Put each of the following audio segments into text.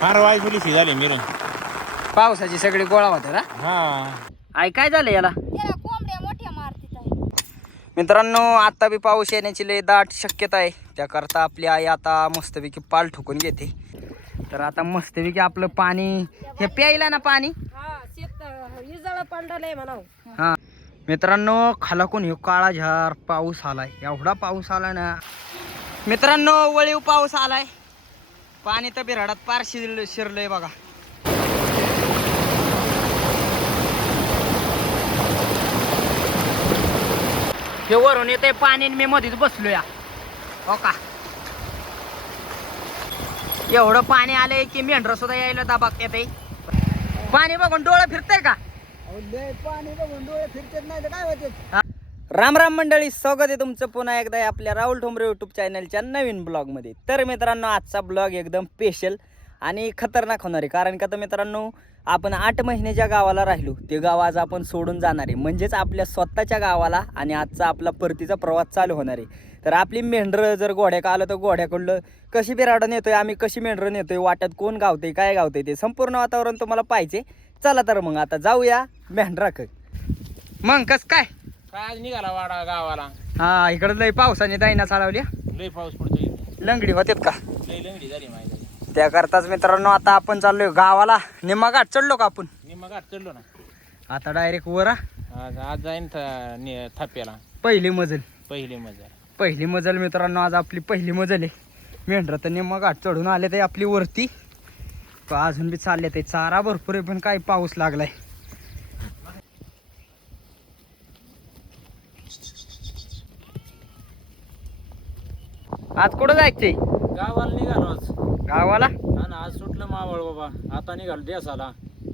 फार वायफुलीशी झाली मिरून पावसाची सगळी गोळा होते ना हा. आई काय झालं याला? त्याला कोंबड्या मोठ्या मारतीत आहे. मित्रांनो आता बी पाऊस येण्याची लय दाट शक्यता आहे. त्याकरता आपली आई आता मस्तपैकी पाल ठोकून घेते. तर आता मस्तपैकी आपलं पाणी हे प्यायला ना पाणी? हा शेत इजाळा पडलाय म्हणाव. हा. मित्रांनो खालाकून हे काळा झार पाऊस आलाय. एवढा पाऊस आलाय ना. मित्रांनो वळीव पाऊस आलाय. पाणी तर बिराडात पार शिरल शिरलंय बघा. हे वरून येते पाणी मी मध्येच बसलो या हो का? एवढं पाणी आलंय की मेंढर सुद्धा यायला दाबाक येते पाणी बघून डोळं फिरतंय का? राम राम मंडळी स्वागत आहे तुमचं पुन्हा एकदा आपल्या राहुल ठोंबरे युट्यूब चॅनलच्या नवीन ब्लॉगमध्ये तर मित्रांनो आजचा ब्लॉग एकदम स्पेशल आणि खतरनाक होणार आहे. कारण का तर मित्रांनो आपण आठ महिन्याच्या गावाला राहिलो ते गाव आज आपण सोडून जाणार आहे. म्हणजेच आपल्या स्वतःच्या गावाला आणि आजचा आपला परतीचा प्रवास चालू होणार आहे. तर आपली मेंढरं जर घोड्या आलं तर घोड्याकडलं कशी बिराडं नेतोय आम्ही कशी मेंढरं नेतोय वाट्यात कोण गावते काय गावते ते संपूर्ण वातावरण तुम्हाला पाहिजे चला तर मग आता जाऊया मेंढराक मग कस काय? काय आज निघाला वाडा गावाला? हा इकडं लय पावसाने दाईना चालवल्या. लय पाऊस पडतोय. लंगडी होतेत का? लय लंगडी झाली माहिती त्याकरताच मित्रांनो आता आपण चाललोय गावाला. निम्मा घाट चढलो का आपण? निम्मा गाठ चढलो ना. आता डायरेक्ट वरा आज आज जाईन थ- नि- थाप्याला. पहिली मजल. पहिली मजा पहिली मजल मित्रांनो आज आपली पहिली मजल आहे. मेंढर तर निम्मा घाट चढून आले ते आपली वरती. प- अजून बी चालले ते चारा भरपूर आहे पण काय पाऊस लागलाय. आज कुठं जायचंय गावाला निघालो आज. गावाला? हा ना आज सुटलं मावळ बाबा. आता निघालो देसाला.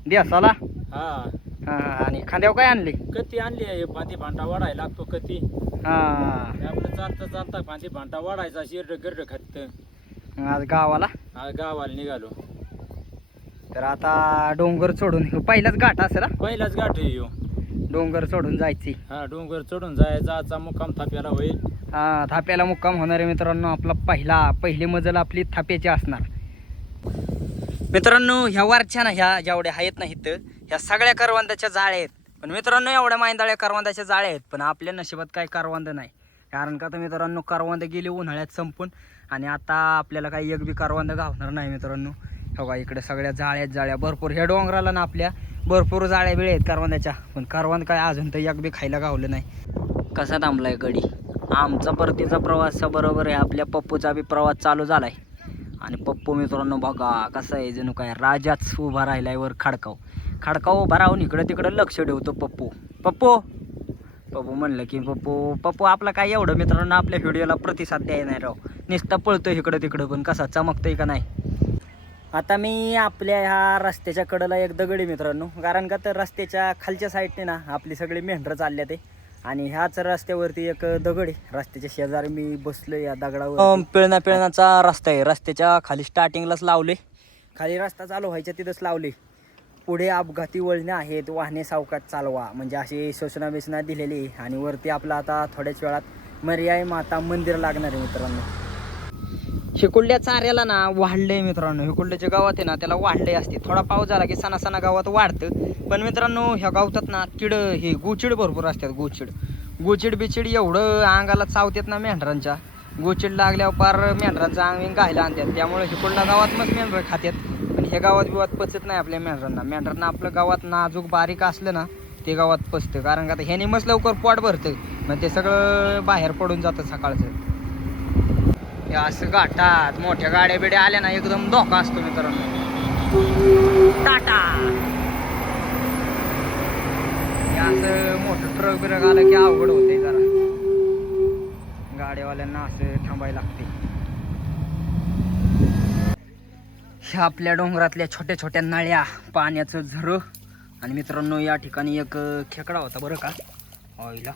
देसाला? हा. हा आणि खांद्यावर काय आणले? कती आणली आहे? फांदी भांडा वाढायला लागतो कती. हा. आपलं चालता चालता फांदी भांडा वाढायचा शिरड गर्ड खात आज गावाला? आज गावाला निघालो. तर आता डोंगर ह्यो पहिलाच घाट असेल हा? पहिलाच गाठ ह्यो. डोंगर चढून जायची. हा डोंगर चढून जायचा. आजचा मुक्काम थाप्याला होईल. हा थाप्याला मुक्काम होणार आहे मित्रांनो. आपला पहिला पहिली मजल आपली थाप्याची असणार. मित्रांनो ह्या वरच्या ना ह्या जेवढ्या आहेत ना इथं ह्या सगळ्या करवंदाच्या जाळ्या आहेत. पण मित्रांनो एवढ्या मांदाळ्या करवंदाच्या जाळ्या आहेत. पण आपल्या नशिबात काही करवंद नाही. कारण का तर मित्रांनो करवंद गेली उन्हाळ्यात संपून. आणि आता आपल्याला काही एक बी करवंद गावणार नाही मित्रांनो. हो का इकडे सगळ्या जाळ्यात जाळ्या. भरपूर. ह्या डोंगराला ना आपल्या भरपूर जाळ्या बिळ्या आहेत करवंदाच्या. पण करवंद काय अजून तर एक बी खायला गावलं नाही. कसा थांबलाय गडी? आमचा परतीचा प्रवास बरोबर आहे. आपल्या पप्पूचा बी प्रवास चालू झालाय. आणि पप्पू मित्रांनो बघा कसं आहे जणू काय राजाच उभा राहिलाय वर खडकाव. खडकाव उभा राहून इकडं तिकडं लक्ष ठेवतो पप्पू. पप्पू! पप्पू म्हणलं की पप्पू पप्पू आपला काय एवढं मित्रांनो? आपल्या व्हिडिओला प्रतिसाद द्याय नाही राव. नुसता पळतो इकडं तिकडं पण. कसा? चमकतोय का नाही? आता मी आपल्या ह्या रस्त्याच्या कडेला एक दगड आहे मित्रांनो. कारण का तर रस्त्याच्या खालच्या साईडने ना आपली सगळी मेंढरं चालल्या ते. आणि ह्याच रस्त्यावरती एक दगड आहे रस्त्याच्या शेजारी मी बसलो या दगडावर. पिळणा पिळणाचा रस्ता आहे. रस्त्याच्या खाली स्टार्टिंगलाच लावले. खाली रस्ता चालू व्हायच्या तिथंच लावले. पुढे अपघाती वळणे आहेत वाहने सावकाश चालवा. म्हणजे अशी सूचना बिचना दिलेली आहे. आणि वरती आपलं आता थोड्याच वेळात मर्याय माता मंदिर लागणार आहे मित्रांनो. शिकुल्ड्या चाऱ्याला ना वाढलंय मित्रांनो. हिकुल्ड्याच्या गावात आहे ना त्याला वाढलंय असते. थोडा पाऊस झाला की सणा सणा गावात वाढतं. पण मित्रांनो ह्या गावतात ना किड हे गुचिड भरपूर असतात गुचिड. गुचिड बिचिड एवढं अंगाला चावतात ना मेंढरांच्या. गुचिड लागल्यावर पार मेंढरांचं अंग गायला आणतात. त्यामुळे हिकुल्डा गावात मग मेंढर खातात. पण हे गावात बिवात पचत नाही आपल्या मेंढरांना. मेंढरांना आपलं गावात नाजूक बारीक असलं ना ते गावात पचतं. कारण का आता ह्याने मस्त लवकर पोट भरतं. मग ते सगळं बाहेर पडून जातं सकाळचं. हे असं घाटात मोठ्या गाड्या बिड्या आल्या ना एकदम धोका असतो मित्रांनो. टाटा! हे असं मोठं ट्रक बिरक आलं की अवघड होते जरा. गाड्यावाल्यांना असं थांबायला लागते ह्या आपल्या डोंगरातल्या छोट्या छोट्या नळ्या पाण्याचं झरं. आणि मित्रांनो या ठिकाणी एक खेकडा होता बरं का? ऑईला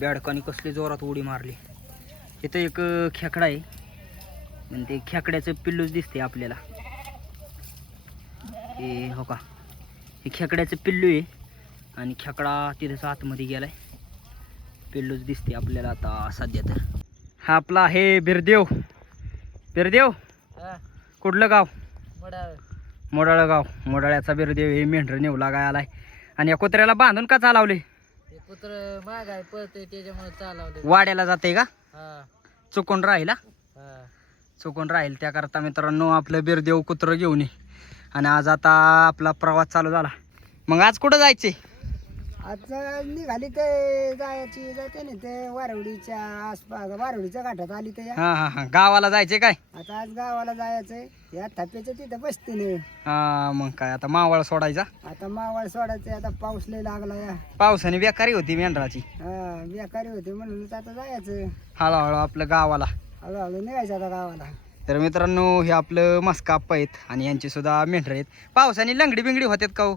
बॅडकानी कसली जोरात उडी मारली. इथं एक खेकडा आहे. आणि ते खेकड्याचं पिल्लूच दिसते आपल्याला. हे हो का? हे खेकड्याचं पिल्लू आहे. आणि खेकडा तिथेच आतमध्ये गेलाय. पिल्लूच दिसते आपल्याला आता सध्या तर. हा आपला आहे बिरदेव. बिरदेव कुठलं गाव? मोडाळं. गाव. मोडाळ्याचा बिरदेव हे मेंढर नेवला गाय आलाय आणि या कुत्र्याला बांधून का चालवले ते कुत्र माग आहे पळतंय त्याच्यामुळे चालवले वाड्याला जाते का? चुकून राहिला? चुकून राहील. त्याकरता मित्रांनो आपलं बिरदेव कुत्रं घेऊन ये. आणि आज आता आपला प्रवास चालू झाला. मग आज कुठं जायचे? आता निघाली ते जायची जाते ना ते वारवडीच्या आसपास वारवडीच्या घाटात आली ते. हा हा हा. गावाला जायचे काय? आता आज गावाला जायचंय. या थप्प्याच्या तिथं बसते नाही हा मग काय? आता मावळ सोडायचा? आता मावळ सोडायचं आता पाऊस लय लागला या पावसाने बेकारी होती मेंढराची. हा बेकारी होते म्हणून आता जायचं. हळूहळू आपलं गावाला. निघायचं आता गावाला. तर मित्रांनो हे आपलं मस्काप्पा आहेत आणि यांची सुद्धा मेंढर आहेत. पावसाने लंगडी बिंगडी होतात का हो?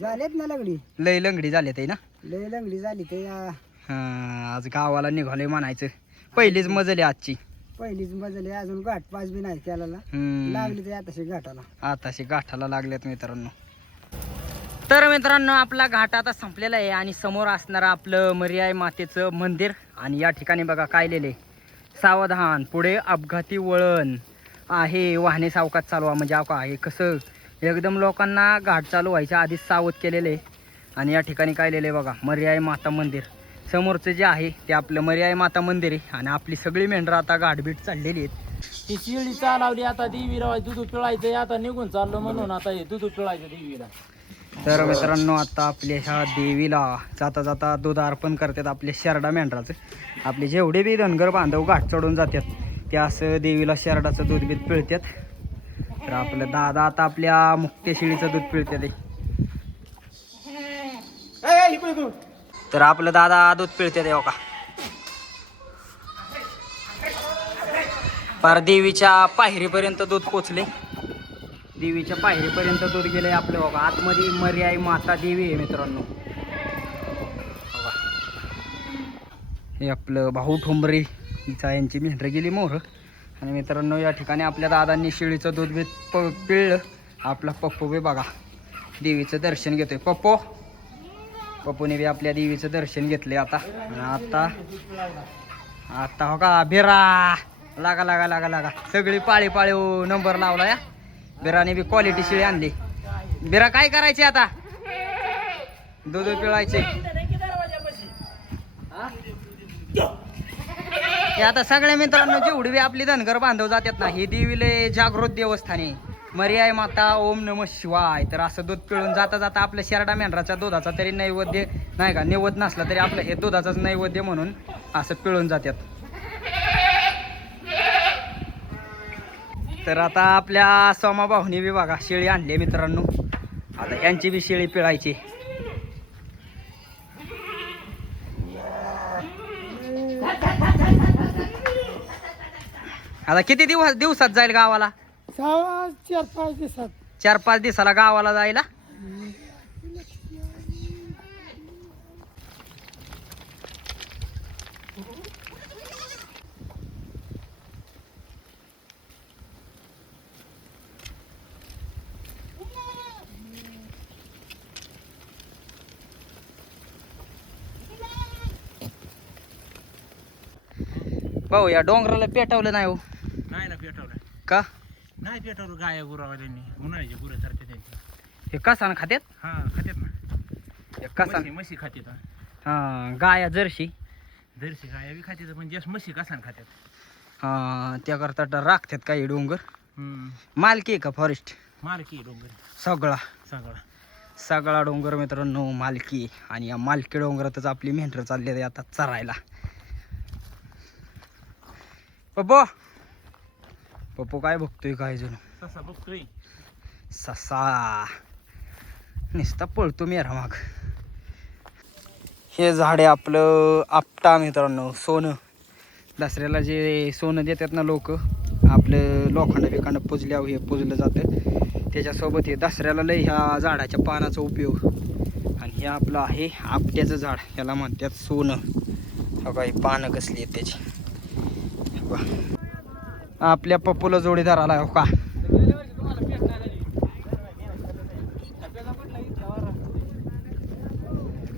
झालेत ना लंगडी. लय लंगडी झाले ते ना? लय लंगडी झाली ते हा, आज गावाला निघालोय म्हणायचं. पहिलीच मजल आहे आजची. पहिलीच मजली अजून घाट पाच बी नाही हम्म. लागली ते आताशी घाटाला. आताशी गाठाला लागलेत मित्रांनो. तर मित्रांनो आपला घाट आता संपलेला आहे आणि समोर असणारं आपलं मर्याय मातेचं मंदिर. आणि या ठिकाणी बघा काय लिहिले सावधान पुढे अपघाती वळण आहे वाहने सावकात चालवा म्हणजे अवका आहे कसं? एकदम लोकांना घाट चालू व्हायच्या आधीच सावध केलेले. आहे. आणि या ठिकाणी काय लिहिले बघा मर्याय माता मंदिर. समोरचं जे आहे ते आपलं मर्याय माता मंदिर आहे. आणि आपली सगळी मेंढरं आता घाटबीट चाललेली आहेत. ती शिळी चालवली आता देवीला दूध पिळायचं आता निघून चाललो म्हणून आता हे दूध पिळायचं देवीला. तर मित्रांनो आता आपल्या ह्या देवीला जाता जाता दूध अर्पण करतात आपल्या शेरडा मेंढराचं. आपले जेवढे बी धनगर बांधव घाट चढून जातात ते असं देवीला शेरडाचं दूध बीत पिळतात. तर आपलं दादा आता आपल्या मुक्तेशिळीचं दूध पिळतात तर आपलं दादा दूध पिळतात हो का? पार देवीच्या पायरीपर्यंत दूध पोचले. देवीच्या पायरीपर्यंत दूध गेले आपलं बघा आतमध्ये मर्याय माता देवी आहे मित्रांनो. हे आपलं भाऊ ठोंबरे हिचा यांची मेंढर गेली मोर. आणि मित्रांनो या ठिकाणी आपल्या दादांनी शिळीचं दूध बी प पिळलं. आपला पप्पू बी बघा देवीचं दर्शन घेतोय. पप्पो पप्पूने बी आपल्या देवीचं दर्शन घेतले आता. आता आता हो का बिरा लागा लागा लागा लागा. सगळी पाळी पाळी हो, नंबर लावला या. बिराने बी क्वालिटी शिळी आणली. बिरा काय करायची आता? दूध पिळायचे. आता सगळ्या मित्रांनो जेवढी बी आपली धनगर बांधव जातात ना ही देवीले जागृत देवस्थाने. मर्याय माता ओम नम शिवाय. तर असं दूध पिळून जाता जाता आपल्या शेरडा मेंढराच्या दुधाचा तरी नैवेद्य नाही का नैवद नसला तरी आपलं हे दुधाचाच नैवेद्य म्हणून असं पिळून जातात. तर आता आपल्या सोमा भाऊनी बी बघा शेळी आणली मित्रांनो. आता यांची बी शेळी पिळायची. आता किती दिवस दिवसात जाईल गावाला? चार पाच दिवसात. चार पाच दिवसाला गावाला जायला? भाऊ या डोंगराला पेटवलं नाही हो. नाही ना पेटवलं. का? नाही पेटवलं गाया गुरावाल्यांनी. उन्हाळ्याचे गुरं सारखे त्यांचे हे कसान खात्यात? हा खात्यात ना. हे कसान? म्हशी म्हशी खात्यात हा. हा गाया जर्शी. जर्सी गाया बी खात्यात पण जास्त म्हशी कसान खात्यात? हा त्याकरता राखतात काही डोंगर. हम्म. मालकी आहे का फॉरेस्ट? मालकी आहे डोंगर. सगळा. सगळा. सगळा डोंगर मित्रांनो मालकी आहे. आणि या मालकी डोंगरातच आपली मेंढरं चालली आहे आता चरायला. पप्पो. पप्पो काय बघतोय काय जण? तसा बघतोय. ससा. नुसता पळतो मेरा माग. हे झाड आहे आपलं आपटा मित्रांनो सोनं. दसऱ्याला जे सोनं देतात ना लोक आपलं लोखंड बिखंड पुजल्यावर हे पुजलं जातं. त्याच्यासोबत हे दसऱ्याला लय ह्या झाडाच्या पानाचा उपयोग. आणि हे आपलं आहे आपट्याचं झाड याला म्हणतात सोनं. हो का ही पानं कसली आहेत त्याची. का. आपल्या पप्पूला जोडीदार आला हो का?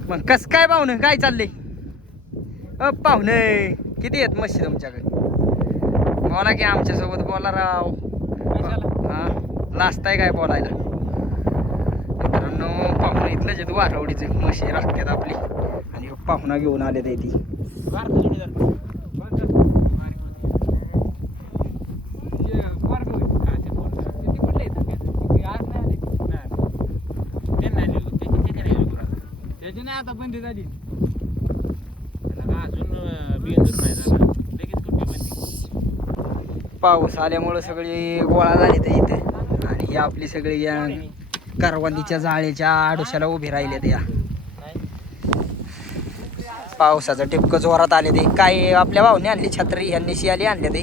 मग कस काय पाहुणं? काय चाललंय? अ पाहुणे किती आहेत म्हशी तुमच्याकडे? बोला की आमच्यासोबत बोला राव. हा आहे काय बोलायला? मित्रांनो पाहुणे इथलं जे वारवडीचे. म्हशी राखतात आपली. आणि पाहुणा घेऊन आले ते. ती त्याची नाही आता बंदी झाली. अजून बिंदूर नाही झाला. लगेच कुठे बंदी? पाऊस आल्यामुळं सगळी गोळा झाली तर इथे. आणि ही आपली सगळी या करवंदीच्या जाळीच्या आडोशाला उभी राहिले ते या पावसाचं टिपकं जोरात आले ते. काही आपल्या भाऊने आणली छत्री यांनी शियाली आणले ते.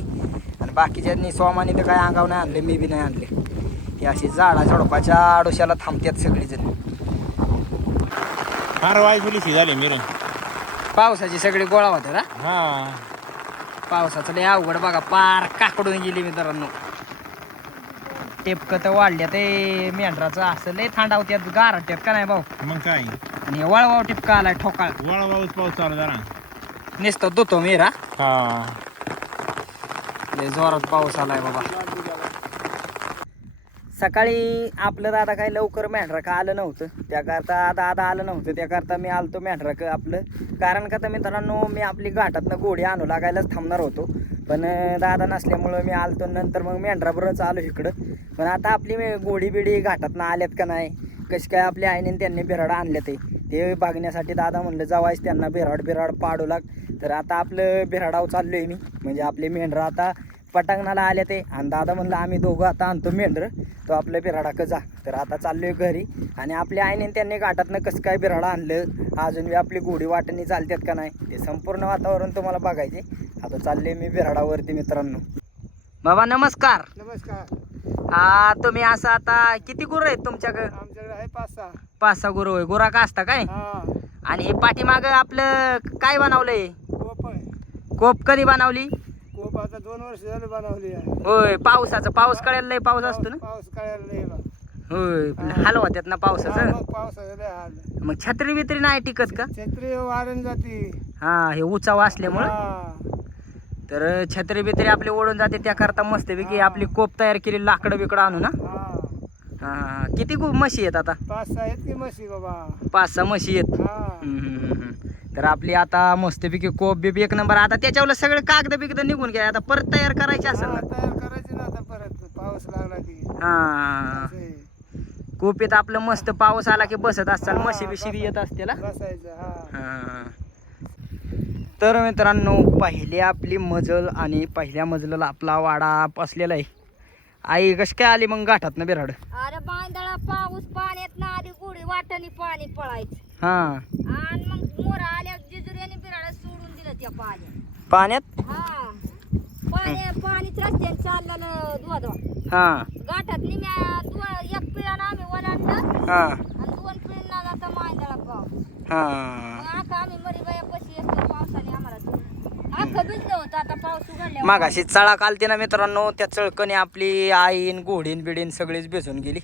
आणि बाकीच्यांनी सोमाने तर काय अंगावर नाही आणले मी बी नाही आणले. ते अशी झाडा झडपाच्या आडोशाला थांबतात सगळीजण. फार वायफुली झाली मिरून. पावसाची सगळी गोळा होते ना हा. पावसाचं लय अवघड बघा पार काकडून गेली मित्रांनो. टेपकं तर वाढल्या ते मेंढराचं असं लय थंडावत्यात गारट्यात का नाही भाऊ? मग काय? आणि वळवाव टिपका आलाय ठोकाळ. वळा पाऊस पाऊस चालू जरा नुसतं दुतो मेरा. हा. लय जोरात पाऊस आलाय बाबा. सकाळी आपलं दादा काही लवकर मेंढराक आलं नव्हतं. त्याकरता दादा आलं नव्हतं. त्याकरता मी आलतो मेंढराक आपलं. कारण का तर मित्रांनो मी आपली घाटातनं गोडी आणू लागायलाच थांबणार होतो. पण दादा नसल्यामुळं मी आलतो. नंतर मग मेंढराबरोबरच आलो इकडं. पण आता आपली गोडी बिडी घाटातनं आल्यात का नाही? कशी काय आपल्या आईने त्यांनी बिराड आणले ते? ते बघण्यासाठी दादा म्हणलं जावायच त्यांना बिराड बिराड पाडू लाग. तर आता आपलं बिराडाव चाललो आहे मी. म्हणजे आपले मेंढरं आता पटांगणाला आले ते. आणि दादा म्हणलं आम्ही दोघं आता आणतो मेंढर. तो आपलं बिराडाकं जा. तर आता चाललोय घरी. आणि आपल्या आईने त्यांनी घाटातनं कसं काय बिराडा आणलं अजून बी आपली गोडी वाटणी चालतात का नाही ते संपूर्ण वातावरण तुम्हाला बघायचे. आता चालले मी बिराडावरती मित्रांनो. बाबा नमस्कार. नमस्कार. हा तुम्ही असं आता किती गुरु आहेत तुमच्याकडे? आमच्याकडे आहे पाच सहा. पाच सहा गुरु आहे गुरा का असता काय? हा. आणि हे पाठीमाग आपलं काय बनवलंय? कोप आहे. कोप कधी बनवली? आता दोन वर्ष झाले बनवली आहे. होय पावसाचं पाऊस कळायला लय पाऊस असतो ना? पाऊस काढायला नाही बा. होय हलवा त्यात ना हा, पावसाचं मग पावसाचं लय हाल. मग छत्री बित्री नाही टिकत का? छत्री वारण जाती. हा हे उचाव असल्यामुळं? हा. तर छत्री बित्री आपली ओढून जाते त्याकरता मस्तपैकी आपली कोप तयार केली लाकडं बिकडं आणू ना? हा. हा किती गु- म्हशी आहेत आता? पाच सहा आहेत की म्हशी बाबा. पाच सहा म्हशी आहेत हा. हम्म, हम्म, हम्म. तर आपली आता मस्तपैकी कोप बिप एक नंबर. आता त्याच्यावर सगळे कागद बिगद निघून गेले. आता परत तयार करायचे असेल ना? तयार करायची ना आता परत. पाऊस लागला की. हा. कोपीत आपलं मस्त पाऊस आला की बसत असताल. म्हशी बिशी येत असते हा. तर मित्रांनो पहिली आपली मजल आणि पहिल्या मजलला आपला वाडा बसलेला आहे. आई कशी काय आली मग घाटात ना बिराड? अरे बांधळा पाऊस पाण्यात ना आधी गुढी वाटाने पाणी पळायचं. हा. मोरा आल्या जिजुऱ्याने बिराडा सोडून दिलं त्या पाण्यात. पाण्यात? हा. पाणी पाणीच रस्त्याने चाललेलं धुवा हा. गाठात निम्या दोन एक पिळानं आम्ही ओलांडलं हा. आणि दोन पिळणं जाता पाऊस हा. मग आखा आम्ही मरीबाया पशी येतो पावसाने आम्हाला. आखं भिजलं होतं आता पाऊस उघडल्या मागाशी चळा कालते ना मित्रांनो त्या चळकने आपली आईन घोडीन बिडीन सगळीच बेसून गेली.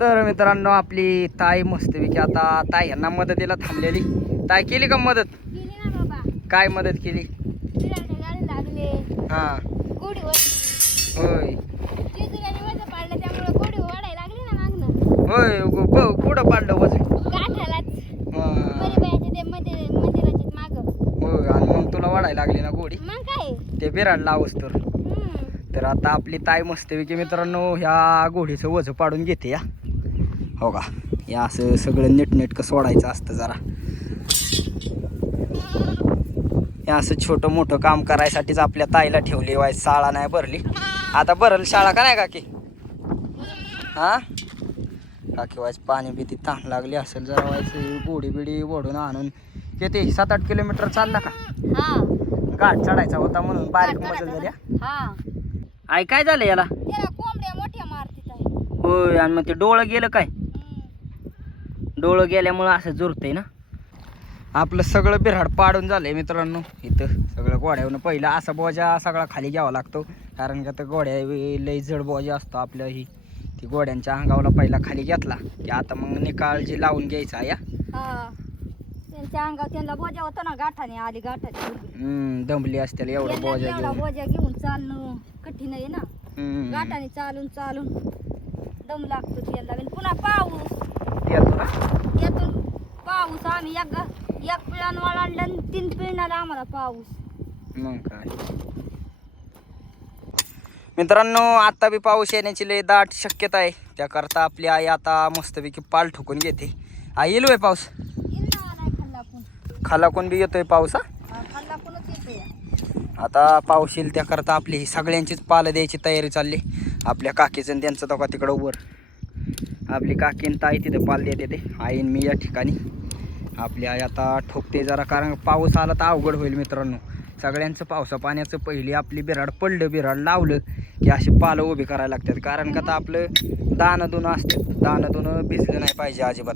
तर मित्रांनो आपली ताई मस्तपैकी आता ताई यांना मदतीला थांबलेली. ताई केली का मदत? गेली ना बाबा. काय मदत केली? फिरायला गाडी लागले. हा. गोडी होय. जिजुऱ्याने वजन पाडलं त्यामुळे गोडी वाढायला लागली ना मागणं होय ग- ब- कुठं पाडलं वजन? गाठालाच. हा. ते मंदिर मंदिराच्या माग. होय आणि मग तुला वाढायला लागली ना गोडी? मग काय? ते बिराड लावस तर. हम्म. तर आता आपली ताई मस्तपैकी मित्रांनो ह्या घोडीचं वजं पाडून घेते या हो का? या असं सगळं नीटनेटकं सोडायचं असतं जरा. हे असं छोटं मोठं काम करायसाठीच आपल्या ताईला ठेवली वाय शाळा नाही भरली. आता भरल शाळा का नाही काकी? हा? काकी वायच पाणी बिती ताण लागली असेल जरा व्हायचं गोडी बिडी ओढून आणून. किती सात आठ किलोमीटर चालला का? हा. घाट चढायचा होता म्हणून बारीक मजल झाल्या हा? आई काय झालं याला? होय आणि मग ते डोळं गेलं काय. डोळं गेल्यामुळं असं जुरतंय ना? आपलं सगळं बिराड पाडून झालंय मित्रांनो. इथं सगळं गोड्यावरनं पहिला असा बोजा सगळा खाली घ्यावा लागतो. कारण का तर गोड्या वे- लई जड बोजा असतो आपलं ही. ती गोड्यांच्या अंगावला पहिला खाली घेतला की आता मग निकाळजी लावून घ्यायचा या. हा. त्यांच्या अंगावर त्यांना बोजा होता ना गाठाने गाठाची हम्म, दमली असतील एवढं बोजा घेऊन. बोजा घेऊन चालणं कठीण आहे ना. गाठाने चालून चालून दम लागतो लागेल पुन्हा पाऊस येतो ना? यातून पाऊस आम्ही एक एक पिळान वाढलं आणि तीन पिळणाला आम्हाला पाऊस. मग काय? मित्रांनो आता बी पाऊस येण्याची लय दाट शक्यता आहे. त्याकरता आपली आई आता मस्तपैकी पाल ठोकून घेते. आई येईल होय पाऊस? येईल ना नाही खाल्ला पण खालाकून बी येतोय पाऊस हा? येते आता पाऊस येईल त्याकरता आपली ही सगळ्यांचीच पालं द्यायची तयारी चालली. आपल्या काकीचं आणि त्यांचं दोघा तिकडं वर. आपली काकींता आहे ताई तिथं पाल देते ते आईन मी या ठिकाणी. आपली आई आता ठोकते जरा कारण पाऊस आला तर अवघड होईल मित्रांनो. सगळ्यांचं पावसा पाण्याचं पहिली आपली बिराड पडलं बिराड लावलं की अशी पालं उभी करायला लागतात. कारण का आता आपलं दाणं असतं असतात. दाणं भिजलं नाही पाहिजे अजिबात.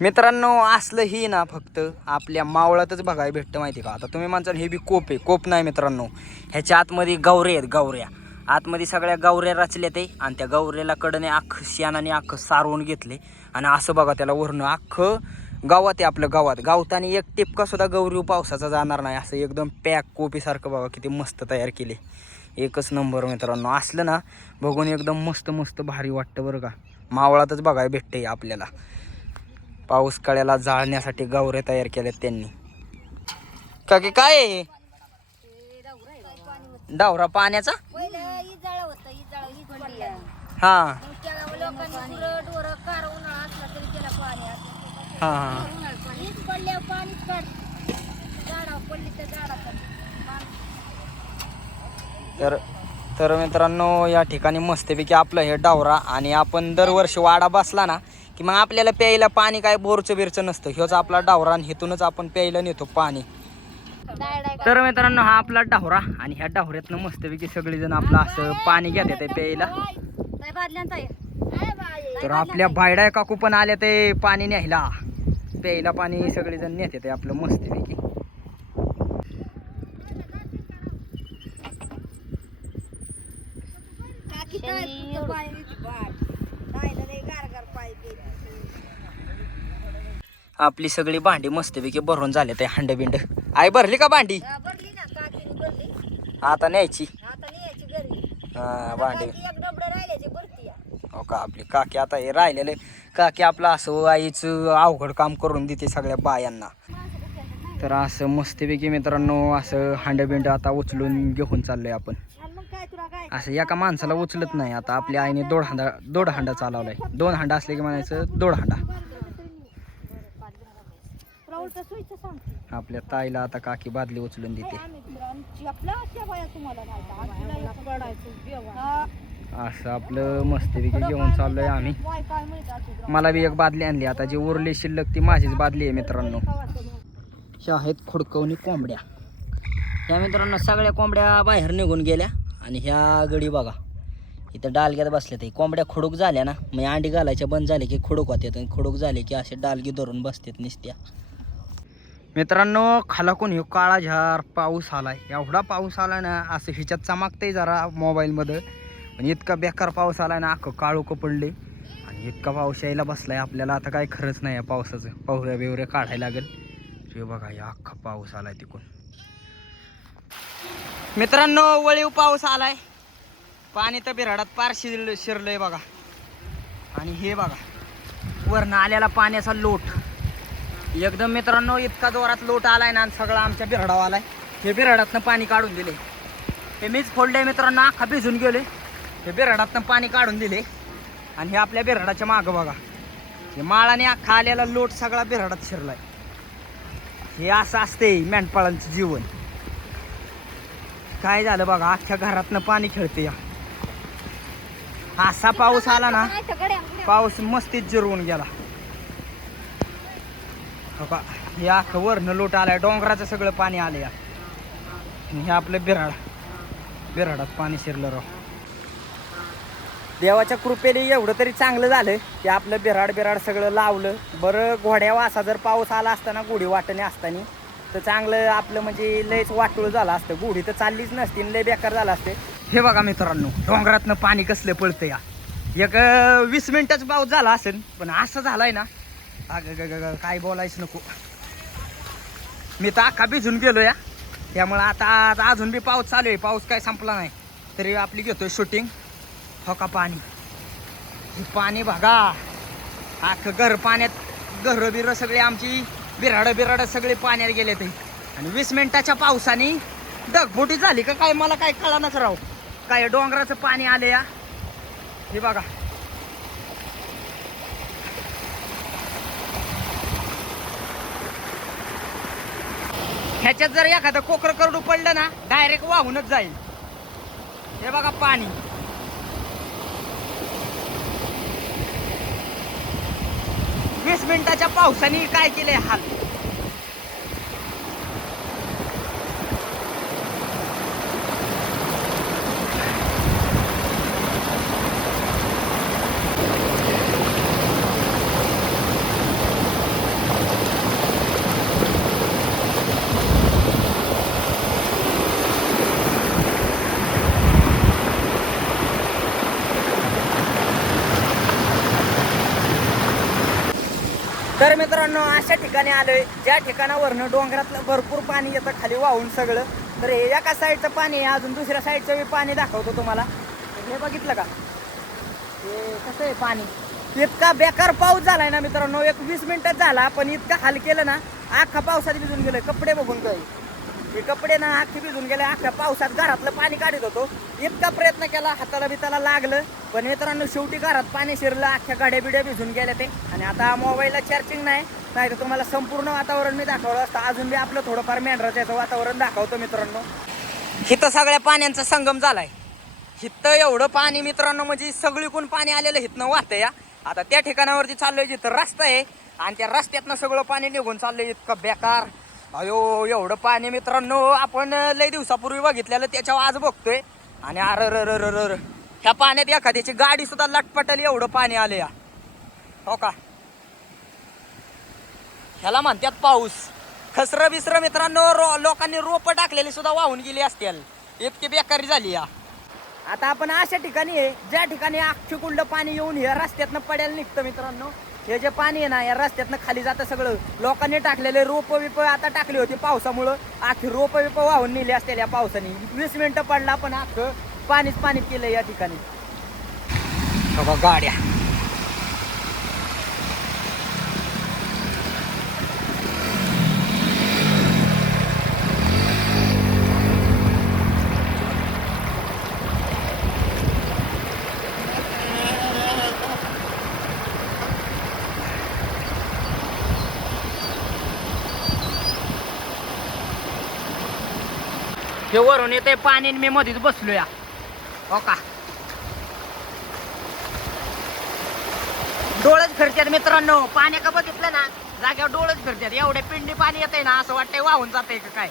मित्रांनो असलं ही ना फक्त आपल्या मावळातच बघायला भेटतं माहिती का? आता तुम्ही म्हणता हे बी कोप आहे. कोप नाही मित्रांनो. ह्याच्या आतमध्ये गवरे आहेत गवऱ्या. आतमध्ये सगळ्या गवऱ्या रचल्या ते आणि त्या गवऱ्याला कडने अख्खं शेणाने अख्खं सारवून घेतले. आणि असं बघा त्याला वरणं अख्खं गावात आहे आपलं गावात. गावतानी एक टिपका सुद्धा गौरी पावसाचा जाणार नाही. असं एकदम पॅक कोपीसारखं बघा किती मस्त तयार केले. एकच नंबर मित्रांनो. असलं ना बघून एकदम मस्त मस्त भारी वाटतं बरं का. मावळातच बघायला भेटते आपल्याला. पाऊस कळ्याला जाळण्यासाठी गावरे तयार केलेत त्यांनी. का की काय आहे? डावरा पाण्याचा? पहिलं इजाळ होतं इजाळ हीच पडल्या हा. मग त्या लोकांनी गुरं ढोरं कार उन्हाळा असला तरी त्याला पाणी असं हा हा. हीच पडल्यावर पाणीच काढ. झाडावर पडली तर झाडाचं तर तर मित्रांनो या ठिकाणी मस्तपैकी आपलं हे डावरा आणि आपण दरवर्षी वाडा बसला ना की मग आपल्याला प्यायला पाणी काय बोरचं बिरचं नसतं. ह्योच आपला डावरा आणि हिथूनच आपण प्यायला नेतो पाणी. तर मित्रांनो हा आपला डावरा आणि ह्या डावऱ्यातनं मस्तपैकी सगळेजण आपलं असं पाणी घेतात येते प्यायला. तर आपल्या बायडा काकू पण आल्या ते पाणी न्यायला. प्यायला पाणी सगळेजण नेत ते आपलं मस्तपैकी. आपली सगळी भांडी मस्तपैकी भरून झाले ते हंड बिंड आई भरली का भांडी? हा, भरली ना काकीने भरली. आता न्यायची. आता घरी. हा भांडी. काकी एक डबडं राहिल्याची भरती या. हो का आपली काकी आता हे राहिलेले. काकी आपलं असं आईचं अवघड काम करून देते सगळ्या बायांना. तर असं मस्तपैकी मित्रांनो असं हांडबिंड आता उचलून घेऊन चाललोय आपण. आणि मग काय तुला काय असं एका माणसाला उचलत नाही आता. आपल्या आईने दोड हांडा दोड हांडा चालवलाय. दोन हांडा असले की म्हणायचं दोड हांडा. उलट सोयीचं सांगते. आपल्या ताईला आता काकी बादली उचलून देते. तुम्हाला पडायचं हा. असं आपलं मस्तपैकी घेऊन चाललोय आम्ही. काय माहिती. मला बी एक बादली आणली. आता जी उरली शिल्लक ती माझीच बादली आहे मित्रांनो. ह्या आहेत खोडकवणी कोंबड्या. ह्या मित्रांनो सगळ्या कोंबड्या बाहेर निघून गेल्या आणि ह्या गडी बघा. इथं डालग्यात बसल्या ते कोंबड्या खुडूक झाल्या ना मग अंडी घालायच्या बंद झाले की खुडूक आणि खुडूक झाले की असे डालगी धरून बसतात निसत्या. मित्रांनो खालाकून हे काळा झार पाऊस आलाय. एवढा पाऊस आला ना असं हिच्यात चमकतंय जरा मोबाईलमध्ये. पण इतका बेकार पाऊस आलाय ना अख्खं काळोखं पडले आणि इतका पाऊस यायला बसलाय आपल्याला. आता काय खरंच नाही आहे पावसाचं. पाहुऱ्या बिवऱ्या काढायला लागेल. हे बघा या अख्खा पाऊस आलाय तिकून. मित्रांनो वळीव पाऊस आलाय. पाणी तर बिराडात पार शिरलं शिरलंय बघा. आणि हे बघा वरनं आलेला पाण्याचा लोट. एकदम मित्रांनो इतका जोरात लोट आलाय ना आणि सगळा आमच्या बिराडावर आलाय. हे बिराडातनं पाणी काढून दिले. हे मीच फोडले मित्रांनो अख्खा भिजून गेले हे बिराडातनं पाणी काढून दिले. आणि हे आपल्या बिराडाच्या मागं बघा. हे माळाने अख्खा आलेला लोट सगळा बिराडात शिरलाय. हे असं असते मेंढपाळांचं जीवन. काय झालं बघा अख्ख्या घरातनं पाणी खेळते या. असा पाऊस आला ना. पाऊस मस्तीत जिरवून गेला. हो का हे अख्खं वरनं लोट आलाय डोंगराचं सगळं पाणी आलं या. हे आपलं बिराड. बिराडात पाणी शिरलं राव. देवाच्या कृपेने एवढं तरी चांगलं झालं की आपलं बिराड बिराड सगळं लावलं. बरं घोड्या वासा जर पाऊस आला असताना गुढी वाटणे असताना तर चांगलं आपलं म्हणजे लयच वाटूळ झालं असतं. गुढी तर चाललीच नसती लय बेकार झालं असते. हे बघा मित्रांनो डोंगरातनं पाणी कसलं पळतं या. एक वीस मिनिटाच पाऊस झाला असेल पण असं झालाय ना अग ग काय बोलायचं नको. मी तर अख्खा भिजून गेलो या त्यामुळे आता आता अजून बी पाऊस चालू आहे. पाऊस काय संपला नाही. तरी आपली घेतोय शूटिंग हो का पाणी? हे पाणी बघा. अख्खं घर पाण्यात घर बिर सगळे आमची बिराड बिराड सगळे पाण्यात गेले ते आणि वीस मिनिटाच्या पावसाने डगबोटी झाली का काय? मला काय कळानच राव. काय डोंगराचं पाणी आले या हे बघा. ह्याच्यात जर एखादं कोकर करडू पडलं ना डायरेक्ट वाहूनच जाईल. हे बघा पाणी. वीस मिनिटाच्या पावसाने काय केले हाल तर मित्रांनो अशा ठिकाणी आलोय. ज्या ठिकाणावरनं डोंगरातलं भरपूर पाणी येतं खाली वाहून सगळं. तर हे एका साईडचं पाणी आहे अजून दुसऱ्या साईडचं मी पाणी दाखवतो तुम्हाला. हे बघितलं का? हे कसं आहे पाणी? इतका बेकार पाऊस झालाय ना मित्रांनो एक वीस मिनिटात झाला पण इतका हाल केलं ना अख्खा पावसात भिजून गेलं कपडे बघून काही मी कपडे ना अख्खे भिजून गेले अख्ख्या पावसात घरातलं पाणी काढत होतो. इतका प्रयत्न केला हाताला बिताला लागलं. पण मित्रांनो शेवटी घरात पाणी शिरलं अख्ख्या गाड्या बिड्या भिजून गेल्या ते. आणि आता मोबाईलला चार्जिंग नाही नाही तर तुम्हाला संपूर्ण वातावरण मी दाखवलं असतं. अजून बी आपलं थोडंफार मेंढराचं वातावरण दाखवतो मित्रांनो. हिथं सगळ्या पाण्यांचा संगम झालाय. हिथं एवढं पाणी मित्रांनो म्हणजे सगळीकडून पाणी आलेलं हिथनं वाहतं या आता त्या ठिकाणावरती चाललोय जिथं रस्ता आहे. आणि त्या रस्त्यातनं सगळं पाणी निघून चाललंय इतकं बेकार. अयो एवढं पाणी मित्रांनो आपण लय दिवसापूर्वी बघितलेलं त्याच्यावर आज बघतोय. आणि अर र ह्या पाण्यात एखाद्याची गाडी सुद्धा लटपटली एवढं पाणी आलं या. हो का? ह्याला म्हणतात पाऊस. खसरं बिसरं मित्रांनो रो लोकांनी रोपं टाकलेली सुद्धा वाहून गेली असतील. इतकी बेकारी झाली या. आता आपण अशा ठिकाणी आहे ज्या ठिकाणी अख्खी कुंड पाणी येऊन हे रस्त्यातनं पडेल निघतं मित्रांनो. हे जे पाणी आहे ना या रस्त्यातनं खाली जातं सगळं. लोकांनी टाकलेले रोप विप आता टाकली होती पावसामुळं. आखी रोप विप वाहून नेले असतील या पावसाने. वीस मिनिटं पडला पण अख्खं पाणीच पाणी केलं या ठिकाणी. गाड्या. हे वरून येते पाणी मी मध्येच बसलो या हो का? डोळच फिरतात मित्रांनो. पाणी का बघितलं ना? जाग्यावर डोळच फिरतात एवढे पिंडी पाणी येते ना असं वाटतंय वाहून जाते का काय?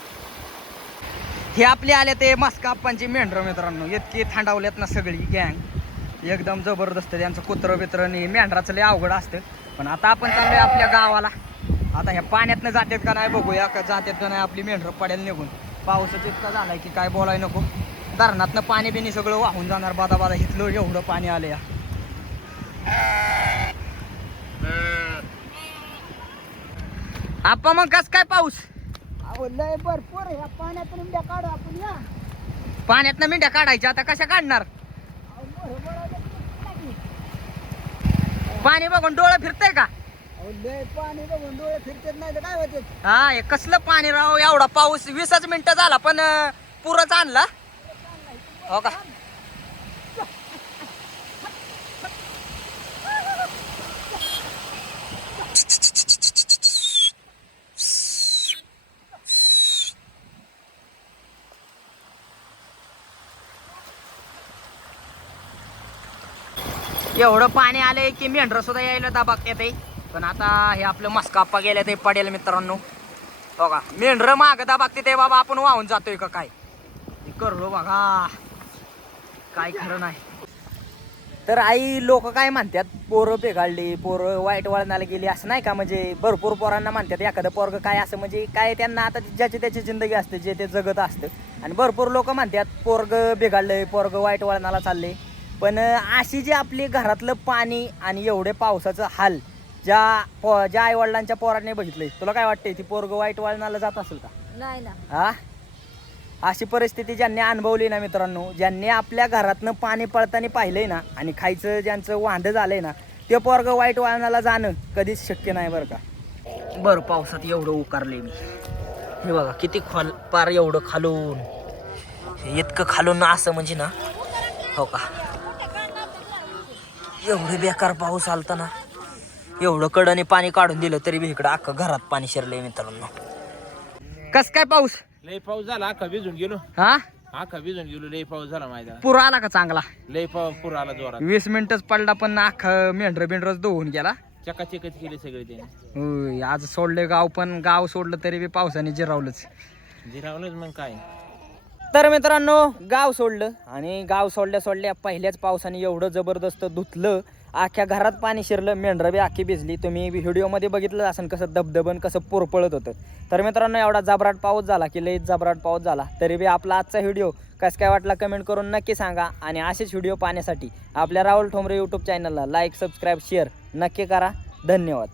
हे आपले आले ते मस्काप्पांची मेंढर मित्रांनो. इतकी थंडावल्यात ना सगळी गँग एकदम जबरदस्त त्यांचं कुत्रं बित्र नाही मेंढराचं लय अवघड असतं. पण आता आपण चाललोय आपल्या गावाला. आता ह्या पाण्यातनं जातात का नाही बघूया. का जातात का नाही आपली मेंढर पडेल निघून. पाऊसच इतका झालाय की काय बोलाय नको. धरणातनं पाणी बिनी सगळं वाहून जाणार बादा बादा इथलं एवढं पाणी आलं या आपा मग कस काय पाऊस? लय भरपूर या पाण्यातून उड्या काढू आपण या. पाण्यातनं मिंड्या काढायच्या. आता कशा काढणार? पाणी बघून डोळं फिरतंय का? पाणी बघून डोळे फिरतात नाही तर काय होते? हा हे कसलं पाणी राव? एवढा पाऊस वीसच मिनिटं झाला पण पुरच आणला. हो का? एवढं पाणी आलंय की मेंढर सुद्धा यायला दाबाक येते पण आता हे आपलं मस्काप्पा गेलं ते पडेल मित्रांनो. हो का मेंढर माग बघते ते बाबा आपण वाहून जातोय का काय? करलो बघा. काय खरं नाही. तर आई लोक काय म्हणतात? पोरं बिघाडली पोरं वाईट वळणाला गेली असं नाही का? म्हणजे भरपूर पोरांना म्हणतात एखादं पोरग काय असं म्हणजे काय त्यांना आता ज्याची त्याची जिंदगी असते जे ते जगत असतं. आणि भरपूर लोक म्हणतात पोरग बिघडलंय पोरग वाईट वळणाला चालले पण अशी जी आपली घरातलं पाणी आणि एवढे पावसाचं हाल ज्या पो ज्या आईवडिलांच्या पोरांनी बघितलंय तुला काय वाटतंय ती पोरग वाईट वळणाला जात असेल का? नाही ना. हा? अशी परिस्थिती ज्यांनी अनुभवली ना मित्रांनो ज्यांनी आपल्या घरातनं पाणी पळताना पाहिलंय ना आणि खायचं ज्यांचं वांदं झालंय ना ते पोरग वाईट वाहनाला जाणं कधीच शक्य नाही बरं का. बरं पावसात एवढं उकारले मी. हे बघा किती खाल पार एवढं खालून. इतकं खालून असं म्हणजे ना हो का? एवढं बेकार पाऊस आलता ना. एवढं कडने पाणी काढून दिलं तरी बी इकडं अख्खं घरात पाणी शिरलंय मित्रांनो. कस काय पाऊस? लय पाऊस झाला अख्खा भिजून गेलो. हा? अख्खा भिजून गेलो लय पाऊस झाला माझा पूर आला का चांगला? लय पाऊस पूर आला जोरात. वीस मिनिटच पडला पण अख्खं मेंढर बिंढरच धुवून गेला. चकाचकच केली सगळे त्याने. होय, आज सोडले गाव पण गाव सोडलं तरी बी पावसाने जिरावलंच. जिरावलंच मग काय. तर मित्रांनो गाव सोडलं आणि गाव सोडल्या सोडल्या पहिल्याच पावसाने एवढं जबरदस्त धुतलं अख्ख्या घरात पाणी शिरलं मेंढरं बी अख्खी भिजली. तुम्ही व्हिडिओमध्ये बघितलं असेल कसं दबदबन कसं पोरपळत होतं. तर मित्रांनो एवढा जबराट पाऊस झाला की लईत जबराट पाऊस झाला. तरी बी आपला आजचा व्हिडिओ कसं काय वाटला कमेंट करून नक्की सांगा. आणि असेच व्हिडिओ पाहण्यासाठी आपल्या राहुल ठोंबरे यूट्यूब चॅनलला लाईक सबस्क्राईब शेअर नक्की करा. धन्यवाद.